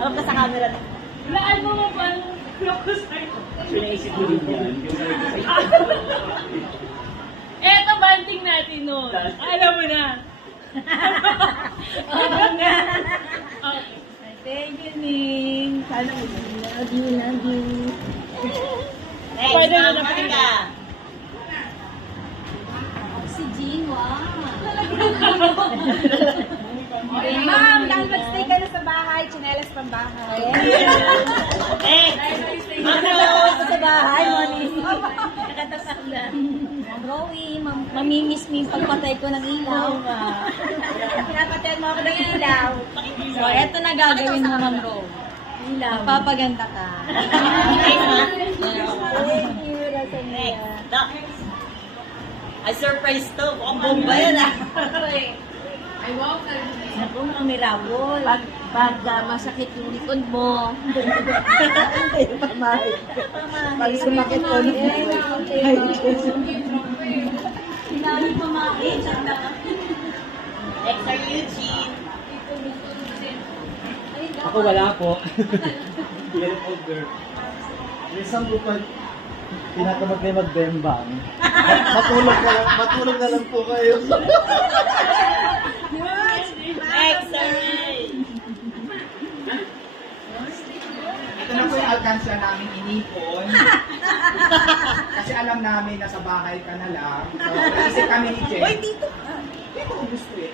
Alam ka sa camera na. Laan mo mo ba? Focus tayo. Pinaisip ko din yan. Eto, banting natin nun. Alam mo na. Oo nga. Okay. Thank you, Ning. Sana mo. Love you, love you. Next, Pwede na Ma'am na Marika. Si Jean, wow. Ma'am, dahil mag-stay ka na sa bahay, chinelas pang bahay. Next, Ma'am Rose sa bahay, Moni. Nakatasak na. Ma'am Rowie, mamimiss mo yung pagpatay ko ng ilaw. Pinapatay mo ako ng ilaw. So, eto na gagawin mo, Ma'am Ro. Ilaw. Papaganda ka. Thank you, Rosalia. Next. Doc. Ay, surprise to. Mukhang bomba yan ah. Naku, mga mirabol. Pag masakit yung likod mo, Pag sumakit ko ng sinabi pa makin. Next are Eugene. Ako wala po. Yan over. Minsan po pag tinatamad kayo magbembang, matulog na lang po kayo. Next are Ray. Ito na po yung alkansya namin inipon. Kasi alam namin na sa bahay ka na lang. So, naisip kami ni Jen. Uy, dito! Dito ko gusto eh.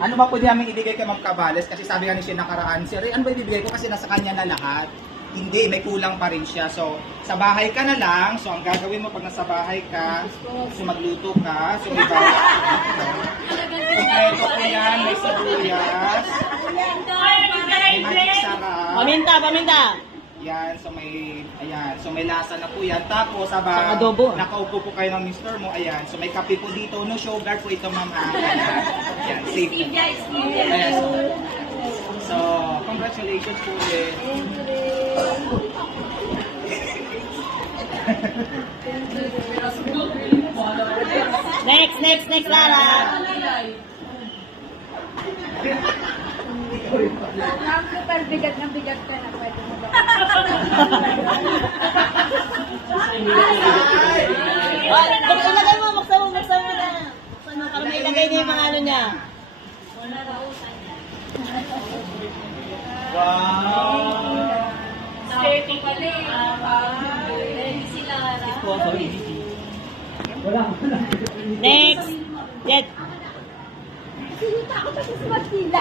Ano ba pwede namin ibigay kay Ma'am Cabales? Kasi sabi nga ni siya nakaraan, Sir, ano ba ibibigay ko? Kasi nasa kanya na lahat. Hindi, may kulang pa rin siya. So, sa bahay ka na lang. So, ang gagawin mo pag nasa bahay ka, so magluto ka. So, may bahay. Kompleto ko yan. May sibuyas. May magic sarap. Paminta, paminta. Yan, so may lasa na po yan. Tapos, Sa adobo. nakaupo po kayo ng mister mo, ayan. So, may kape po dito. No sugar po ito, ma'am. Ayan, yan, safe. Ayan, so, congratulations po ulit. Next, Lara. Ma'am, super bigat na bigat ka na. Pwede mo ba? Ilagay mo, magsama na. Para may ilagay niya yung mga ano niya. Wow! Steady pala eh. Si Lara. Wala. Next. Jet. Sinita ako kasi si Martila.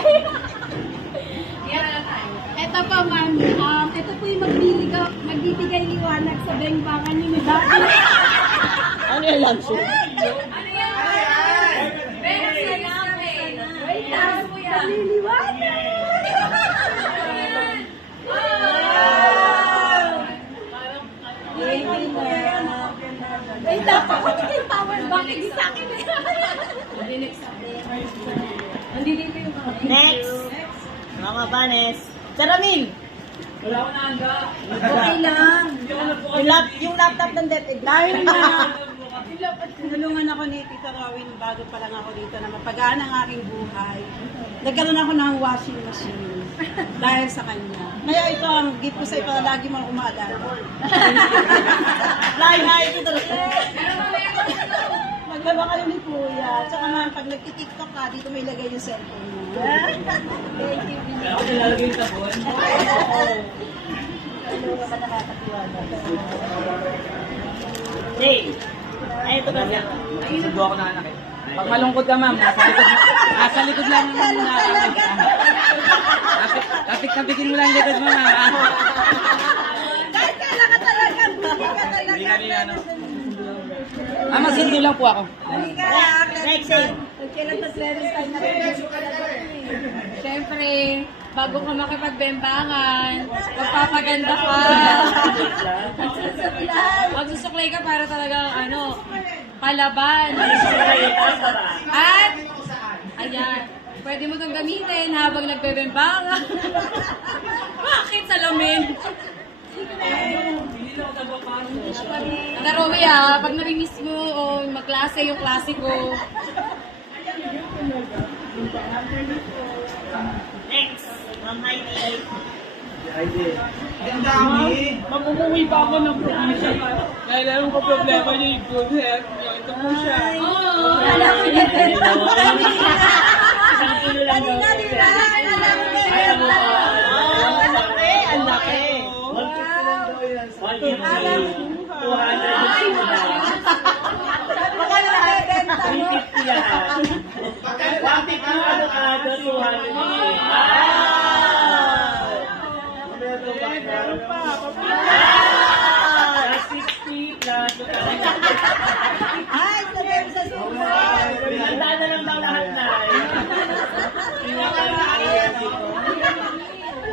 Eto pa, ma'am. Ito po yung magbibigay liwanag sa bengbangan niyo ni Daddy. Ano yung lunch? Wait lang, naliliwanag. Wait lang, pakot yung power bank. Hindi sa akin. Next. Mga Vanes. Saramil. Okay lang. Yung laptop ng DepEd. Dahil na tinulungan ako ni Tita Rowin bago pa lang ako dito na mapagaan ang aking buhay. Nagkaroon ako ng washing machine dahil sa kanya. Kaya ito ang gift ko sa iyo para lagi mo ako maalala. Lain, ito talaga. Magkaba kayo ni Kuya. Tsaka naman pag nagtitiktok ka, dito may lagay yung cellphone mo. Thank you, Billy. Ako nilalagay yung sabon. Ano ka nakakatiwala? Hey. Ay, ito ba siya? Sundo ako na anak eh. Pag malungkot ka, ma'am, nasa likod lang yung tapik-tapikin mo lang yung likod mo, ma'am. Kahit kailan ka talaga, busy ka talaga. Magsundo lang po ako. Next, eh. Kailan tas-leros tayo na rin. Siyempre, bago ka makipagbembangan, magpapaganda ka. Magsusuklay ka para talagang palaban. At, ayan, pwede mo itong gamitin habang nagbebembangan. Bakit salamin? Naromi pag nami-miss mo o magklase yung klase ko. Next. Ma'am Heidi. Heidi. Ang dami. Mamumuwi pa ako ng provision. Dahil alam ko problema niya yung good health niya. Ito po siya. Alam mo niya. Isang kilo lang daw. Ay, ano ba? Ang laki, ang laki. 150 lang daw yan. 150. 200. Baka nakibenta mo. 350 yan. 150 ano, 200. Meron pa. 60 plus. Ay, sabihin sa sumo. Handa na lang daw lahat na.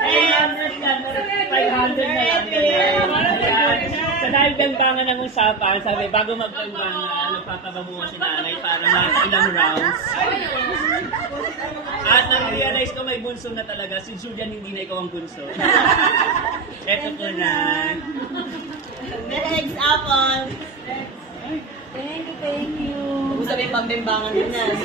800 yan. 500 na lang. Sa dahil bangbangan ng usapan, sabi, bago magbangbangan, nagpapababuhan si nanay para mga ilang rounds. At nag-realize ko may bunso na talaga. Si Julian, hindi na ikaw ang bunso. Eto po na. Next, apple. Thank you. Kung sabihin pambimbangan din yan.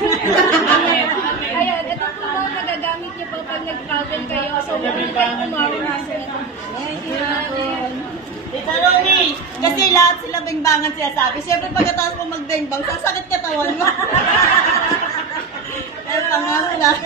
Ayan, ito po mga nagagamit niyo po pag nag-travel kayo. So, meron kayo kumawala sa ito. Thank you. Tita Romy, kasi lahat sila bengbangan siya sabi. Siyempre pagkatapos mo magbengbang, sasakit katawan mo. Kaya pangalan.